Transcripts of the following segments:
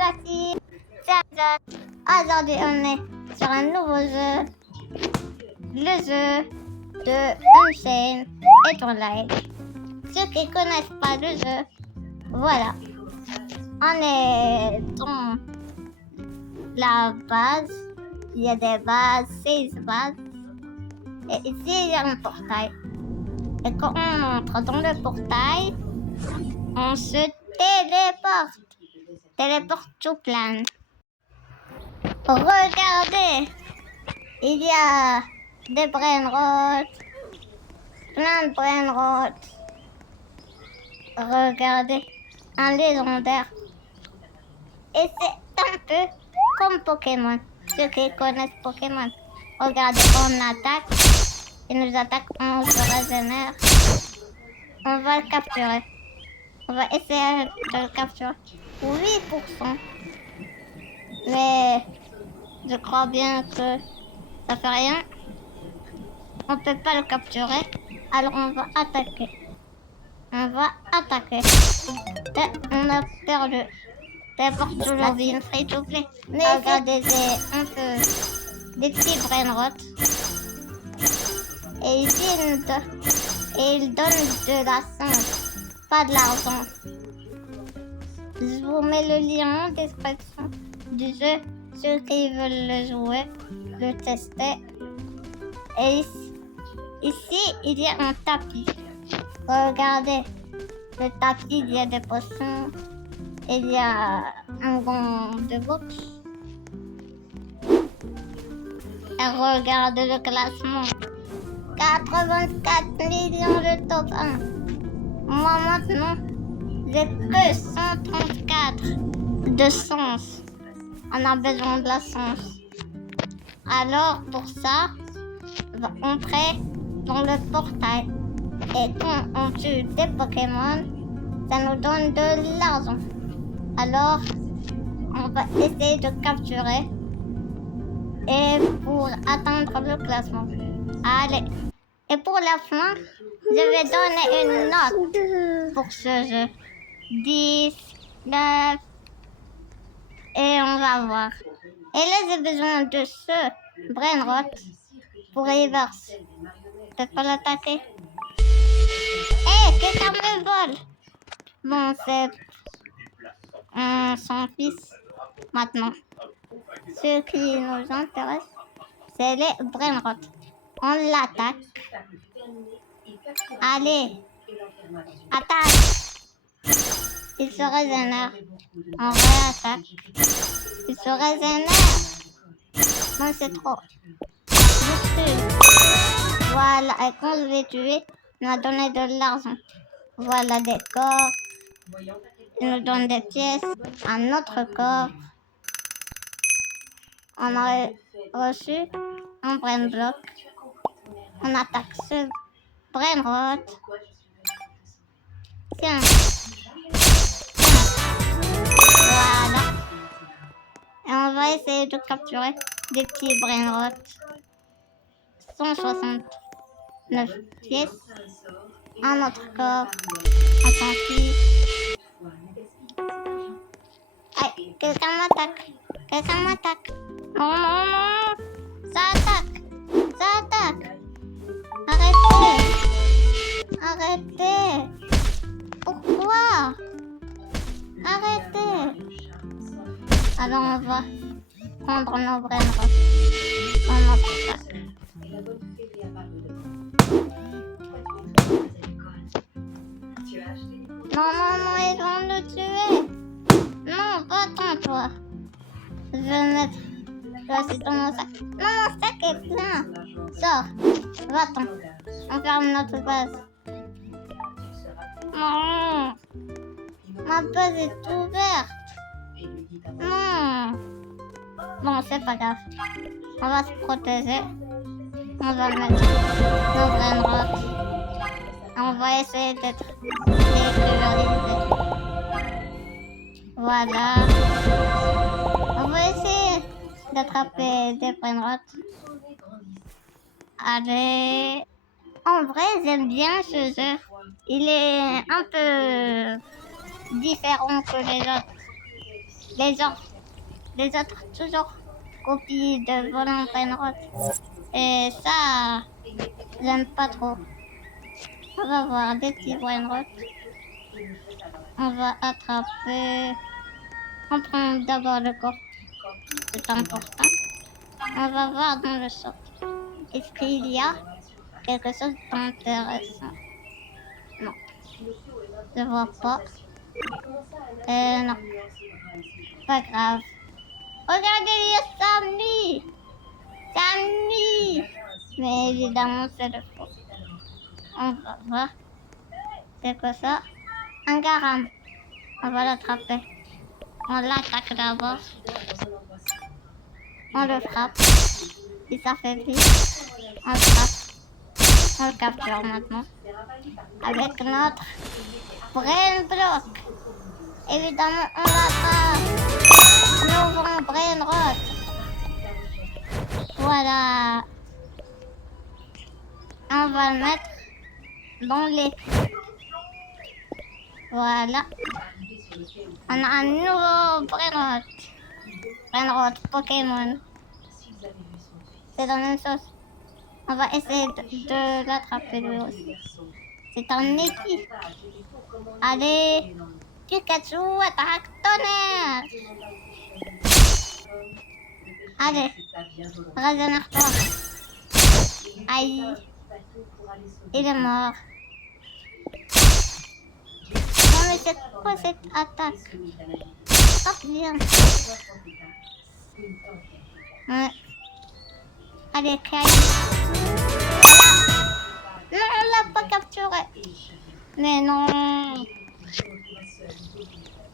la team, c'est John. Aujourd'hui, on est sur un nouveau jeu. Le jeu de Unchained et ton like. Ceux qui connaissent pas le jeu, voilà. On est dans la base. Il y a des bases, 6 bases. Et ici, il y a un portail. Et quand on entre dans le portail, on se téléporte. Téléporte tout plein. Regardez, il y a des brainrots, plein de brainrots. Regardez, un légendaire. Et c'est un peu comme Pokémon. Ceux qui connaissent Pokémon. Regardez, on attaque. Il nous attaque, on se régénère. On va le capturer. On va essayer de le capturer. 8%. Mais je crois bien que ça fait rien. On peut pas le capturer. Alors on va attaquer. On va attaquer. Et on a perdu. Téléporte toujours bien, s'il te plaît. Mais regardez, c'est un peu des petits brainrots. Et ici, il donne de la chance, pas de l'argent. Je vous mets le lien en description du jeu. Ceux qui veulent le jouer, le tester. Et ici, il y a un tapis. Regardez, le tapis, il y a des potions. Il y a un gant de boxe. Et regardez le classement. 84 millions de top 1. Moi maintenant, j'ai que 134 de sens. On a besoin de la sens. Alors pour ça, on va entrer dans le portail. Et quand on tue des Pokémon, ça nous donne de l'argent. Alors, on va essayer de capturer. Et pour atteindre le classement. Allez. Et pour la fin, je vais donner une note pour ce jeu. 10, 9, et on va voir. Et là, j'ai besoin de ce brainrot pour reverse. Je peux pas l'attaquer. Hé, quelqu'un me vole. Bon, c'est son fils maintenant. Ce qui nous intéresse, c'est les brainrots. On l'attaque. Allez, attaque. Il se régénère. On réattaque. Il se régénère. Non, c'est trop. Voilà, et quand je l'ai tué, il m'a donné de l'argent. Voilà des corps. Il nous donne des pièces. Un autre corps. On a reçu un brain block. On attaque ce brainrot. Tiens. Voilà. Et on va essayer de capturer des petits brainrots. 169 pièces. Un autre corps. Un sans fils. Aïe, quelqu'un m'attaque. Quelqu'un m'attaque. Non, non, non. Ça attaque. Ça attaque. Arrêtez. Arrêtez. Pourquoi? Arrêtez. Alors on va prendre nos brainrots. On attaque. Non, non, non, ils vont le tuer. Non, va-t'en, toi. Je vais mettre là, c'est dans mon sac. Non, mon sac est plein. Sors. Va-t'en. On ferme notre base. Non. Ma base est ouverte. Non. Bon, c'est pas grave. On va se protéger. On va mettre nos brainrots. On va essayer d'être sécurisés. Voilà. On va essayer d'attraper des brainrots. Allez. En vrai, j'aime bien ce jeu. Il est un peu différent que les autres. Les autres, les autres toujours copient de volant brain. Et ça, j'aime pas trop. On va voir des petits brain. On va attraper. On prend d'abord le corps. C'est important. On va voir dans le socle. Est-ce qu'il y a quelque chose d'intéressant? Non. Je vois pas. Non. Pas grave. Regardez, il y a Sammy. Sammy. Mais évidemment, c'est le faux. On va voir. C'est quoi ça? Un garam. On va l'attraper. On l'attaque d'abord. On le frappe. Il s'affaiblit. On le frappe. On le capture maintenant. Avec notre brain block. Évidemment, on l'attrape. Nouveau brain rot. Voilà. On va le mettre dans les... Voilà. On a un nouveau brain rot. Brain rot Pokémon. C'est la même chose. On va essayer de l'attraper lui aussi. C'est un épi. Allez. Pikachu, attaque tonnerre. Allez. Régénère-toi. Aïe. Il est mort. Non mais c'est quoi cette attaque? Oh bien. Ouais. Allez, Kai. Non, on l'a pas capturé. Mais non.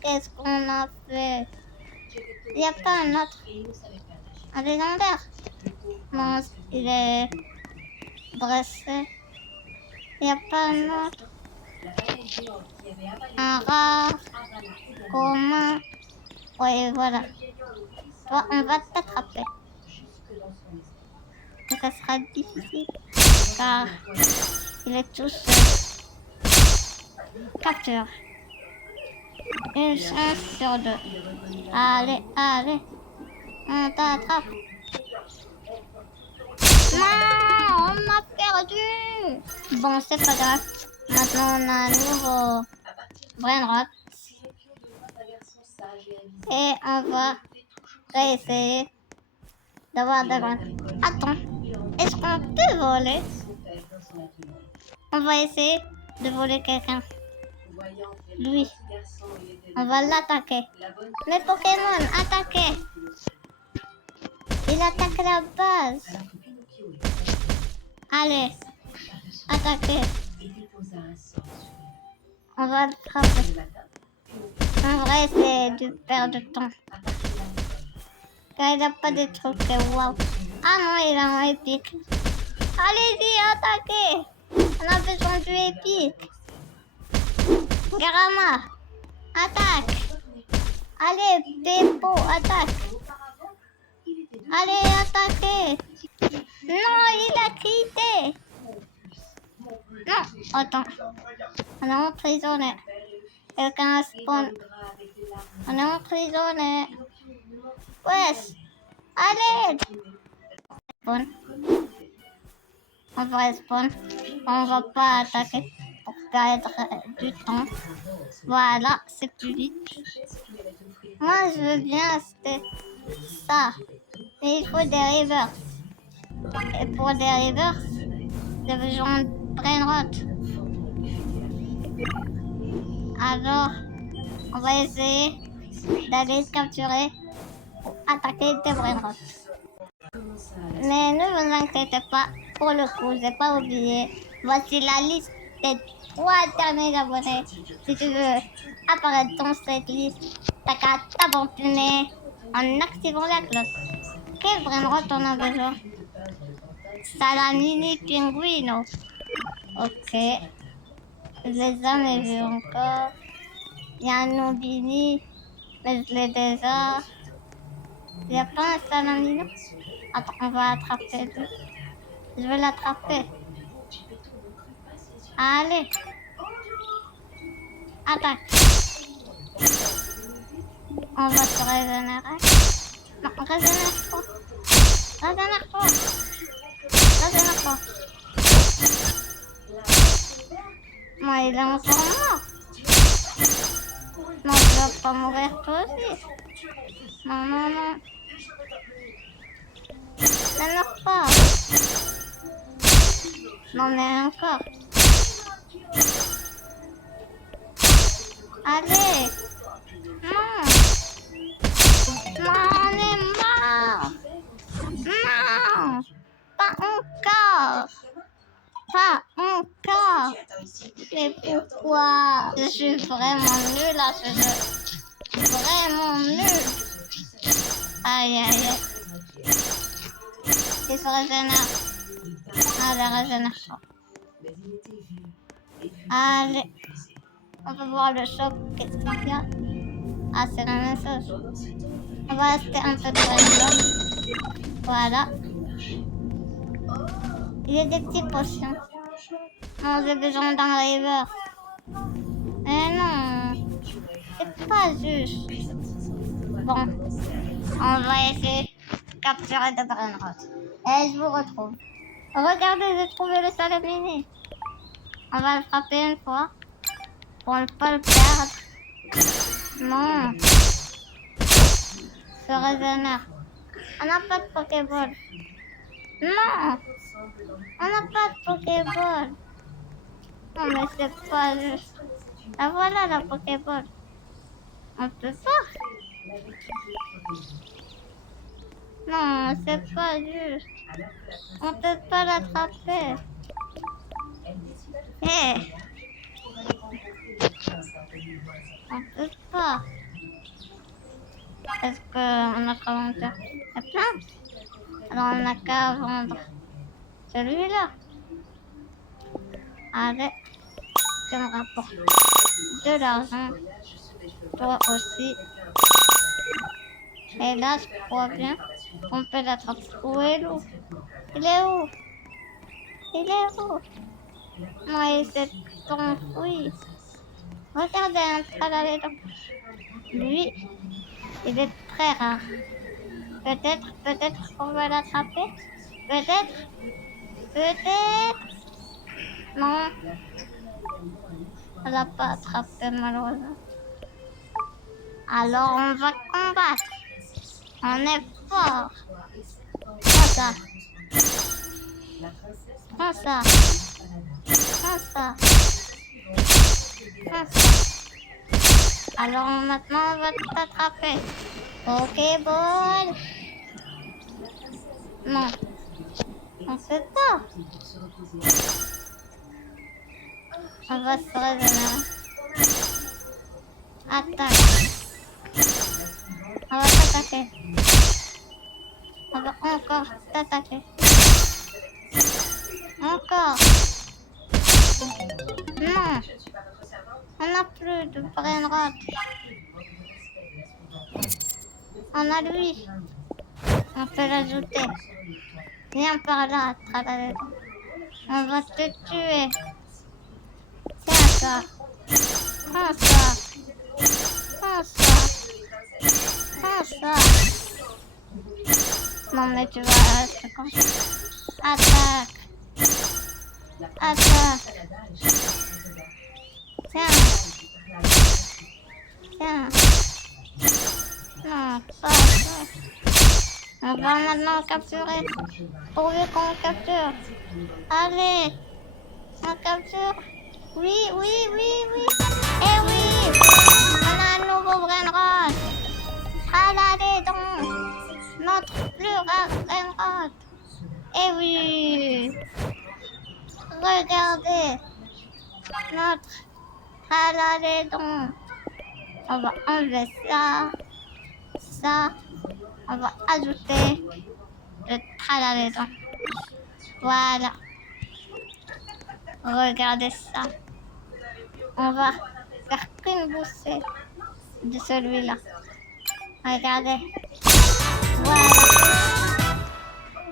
Qu'est-ce qu'on a fait? Il n'y a pas un autre. Un légendaire. Non, il est dressé. Il n'y a pas un autre. Un rare. Commun. Oui, voilà. Toi, on va t'attraper. Mais ça sera difficile. Car il est tout seul. Capture. Une chance sur deux. Allez, allez. On t'attrape. Non, on a perdu. Bon, c'est pas grave. Maintenant, on a un nouveau brain rot. Et on va réessayer d'avoir des brains. Attends, est-ce qu'on peut voler? On va essayer de voler quelqu'un. Lui. On va l'attaquer. Mais Pokémon, attaquez. Il attaque la base. Allez, attaquez. On va le frapper. En vrai, c'est de perdre de temps. Car il n'a pas de trucs. Waouh. Ah non, il a un épique. Allez-y, attaquez. On a besoin du épique. Garama, attaque. Allez, Beppo, attaque. Allez, attaquez. Non, il a quitté. Non, attends. On est emprisonné. Quelqu'un spawn. On est emprisonné. Wesh. Allez. Spawn. On va spawn. On va pas attaquer pour perdre du temps. Voilà, c'est plus vite. Moi, je veux bien acheter ça. Mais il faut des rivers. Et pour des rivers, j'ai besoin de brain rot. Alors, on va essayer d'aller le capturer pour attaquer des brain rot. Mais ne vous inquiétez pas, pour le coup, j'ai pas oublié. Voici la liste des 3 derniers abonnés. Si tu veux apparaître dans cette liste, t'as qu'à t'abonner en activant la cloche. Quel brain rot on a besoin? Salamini Pinguino. Ok. Je l'ai jamais vu encore. Il y a un Nobini, mais je l'ai déjà. Il n'y a pas un Salamino? Attends, on va attraper deux. Je vais l'attraper. Allez. Attaque. On va se régénérer. Non, régénère-toi. Régénère-toi. Régénère-toi. Moi, il est encore mort. Non, tu vas pas mourir toi aussi. Non, non, non. Régénère pas. Non, mais encore. Allez. Non. Non, on est mort. Non. Pas encore. Pas encore. Mais pourquoi? Je suis vraiment nulle à ce jeu. Vraiment nul. Aïe, aïe, aïe. Il se régénère. Allez, régénère-toi. Allez. On va voir le choc. Qu'est-ce qu'il y a? Ah, c'est la même chose. On va rester un peu près de là. Voilà. Il y a des petites potions. Non, j'ai besoin d'un river. Mais non. C'est pas juste. Bon. On va essayer de capturer de Brainrot. Et je vous retrouve. Regardez, j'ai trouvé le salaminé. On va le frapper une fois. Pour ne pas le perdre. Non. Se régénère. On n'a pas de Pokéball. Non. On n'a pas de Pokéball. Non, mais c'est pas juste. Ah, voilà la Pokéball. On peut pas. Non, c'est pas juste. On peut pas l'attraper. Hé. On peut pas. Est-ce qu'on a commenté la plante? Alors on n'a qu'à vendre celui-là. Allez, ça me rapporte de l'argent. Toi aussi. Et là, je crois bien qu'on peut l'attraper. Où est l'eau? Il est où? Il est où? Non, il s'est enfui. Regardez un tralala. Lui, il est très rare. Peut-être qu'on va l'attraper. Peut-être. Non, on l'a pas attrapé malheureusement. Alors on va combattre. On est fort. Prends ça. Prends ça. Prends ça. Prends ça. Alors maintenant on va t'attraper. Pokéball. Non. On sait pas. On va se réveiller. Attaque. On va t'attaquer. On va encore t'attaquer. Encore. Non. On n'a plus de Brainrot. On a lui. On peut l'ajouter. Viens par là, tralala. On va te tuer. Tiens ça. Prends ça. Prends ça. Prends ça. Non mais tu vas rester comme ça. Attaque. Attaque. Tiens. Tiens. Non, pas ça. On va maintenant capturer. Pourvu qu'on capture. Allez. On capture. Oui. Eh oui. On a un nouveau Brainrot. Allez donc. Notre plus rare Brainrot. Eh oui. Regardez. Notre Tralalédon. On va enlever ça. Ça. On va ajouter le Tralalédon. Voilà. Regardez ça. On va faire qu'une boussée de celui-là. Regardez. Voilà.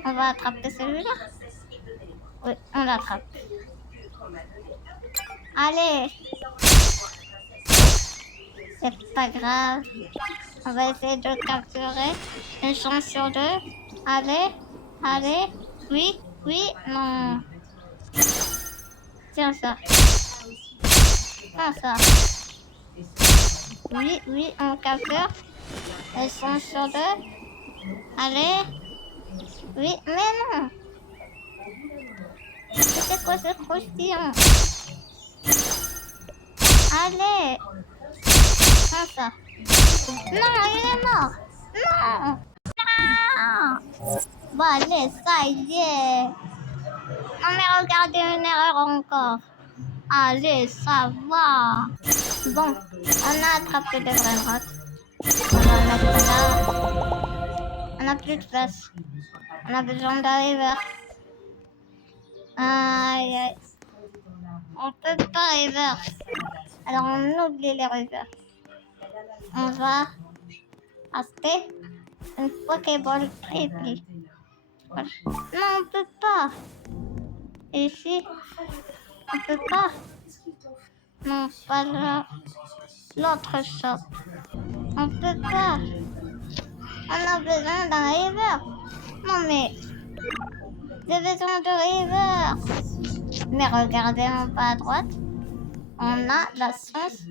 On va attraper celui-là. Oui, on l'attrape. Allez. C'est pas grave. On va essayer de capturer une chance sur deux. Allez, allez. Oui, oui, non. Tiens ça. Tiens ça. Oui, oui, on capture. Une chance sur deux. Allez. Oui, mais non. C'est quoi ce croustillant? Allez. Tiens ça. Non, il est mort. Non. Ah. Bon, allez, ça y est. Non, mais regardez une erreur encore. Allez, ça va. Bon, on a attrapé des brainrots. On va mettre là. On n'a plus de place. On a besoin d'un river. Aïe, aïe. On peut pas river. Alors on oublie les rivers. On va acheter une Pokéball triple. Voilà. Non, on peut pas. Ici, on peut pas. Non, pas là. L'autre shop. On peut pas. On a besoin d'un river. Non mais, j'ai besoin de river. Mais regardez en bas à droite. On a la chance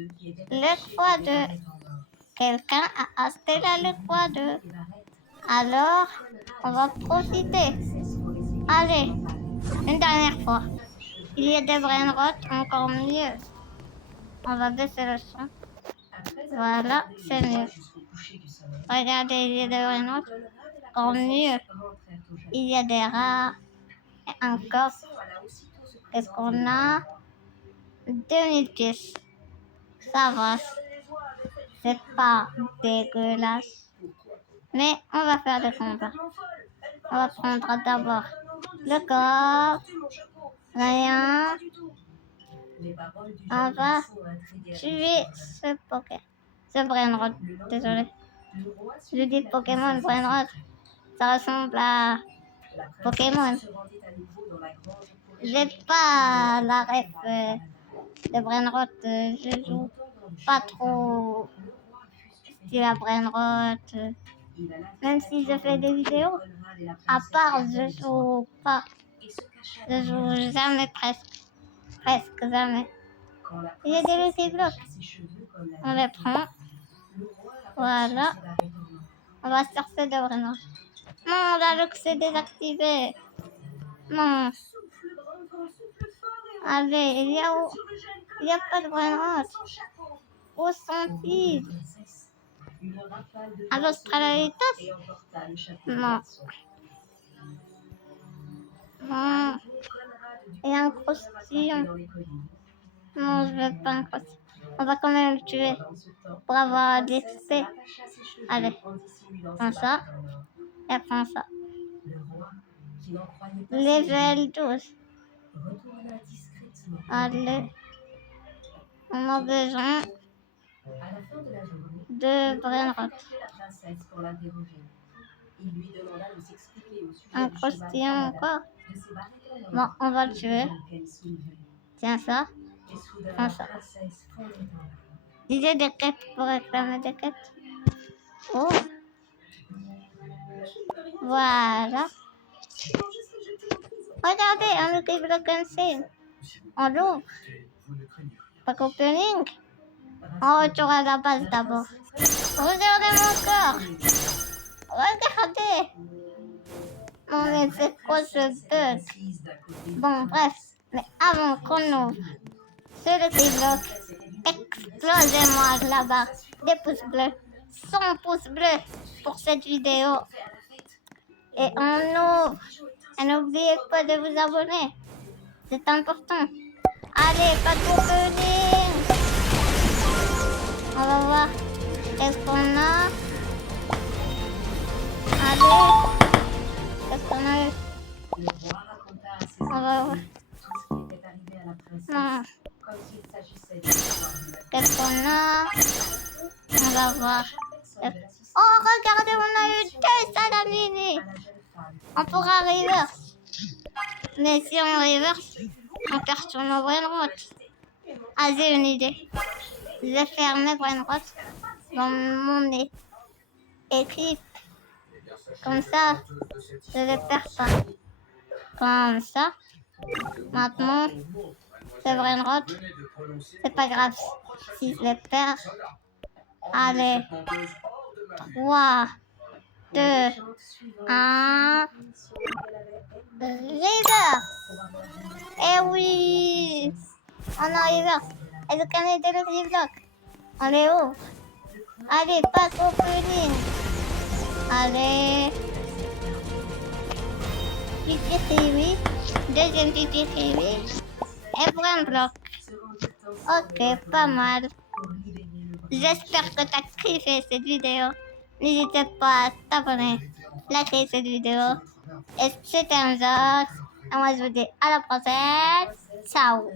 l'E3-2. Quelqu'un a acheté la l'E3-2. Alors, on va profiter. Allez, une dernière fois. Il y a des brainrots, encore mieux. On va baisser le son. Voilà, c'est mieux. Regardez, il y a des brainrots, encore mieux. Il y a des rats. Et encore, qu'est-ce qu'on a? 2000 pièces. Ça va. C'est pas dégueulasse. Mais on va faire des combats. On va prendre d'abord le corps. Rien. On va tuer ce Pokémon. Ce Brainrod. Désolé. Je dis Pokémon Brainrod. Ça ressemble à Pokémon. J'ai pas la ref de Brainrod. Je joue pas trop style à Brainrod. Même si je fais des vidéos, à part je joue pas. Je joue jamais presque. Presque jamais. Il y a des Lucky Blocks. On les prend. Voilà. On va chercher de Brainrod. Non, la look s'est désactivée. Non. Allez, il y a pas de Brainrod. Où sont-ils? À l'Australitas? Non. Non. Il y a un croustillon. Non, je veux pas un croustillon. On va quand même le tuer pour avoir des XP. Allez, prends ça et prends ça. Level 12. Allez, on a besoin de Brainrod. Un croustillon encore. Bon, on va le tuer. Tiens ça. Prends ça. Disais des quêtes pour réclamer des quêtes. Oh. Voilà. Regardez, un Lucky Block Unseen. On l'ouvre. Pack opening. On retourne à la base d'abord. Regardez mon corps. Regardez. Non mais c'est quoi ce bug? Bon bref, mais avant qu'on ouvre ce Lucky Block, explosez-moi là-bas des pouces bleus. 100 pouces bleus pour cette vidéo. Et on ouvre. Et n'oubliez pas de vous abonner. C'est important. Allez, pas de opening. On va voir qu'est-ce qu'on a. Allez. Qu'est-ce qu'on a eu? On va voir. Non. Qu'est-ce qu'on a? On va voir. Oh, regardez, on a eu 2 salamini. On pourra reverse. Mais si on reverse, on perd sur nos Brainrod. Ah, j'ai une idée. Je vais faire mes Brainrod dans mon nez. équipe. Comme ça, je ne perds pas. Comme ça. Maintenant, c'est vrai une route. C'est pas grave si je les perds. Allez. 3, 2, 1. River. Eh oui. On a River. Et le Canada de bloc. On est où? Allez, passe au pudding. Allez. Pipi kiwi. Deuxième pipi kiwi. Et pour un bloc. Ok, pas mal. J'espère que tu as kiffé cette vidéo. N'hésitez pas à t'abonner, liker cette vidéo. Et c'était un jour. Et moi je vous dis à la prochaine. Ciao.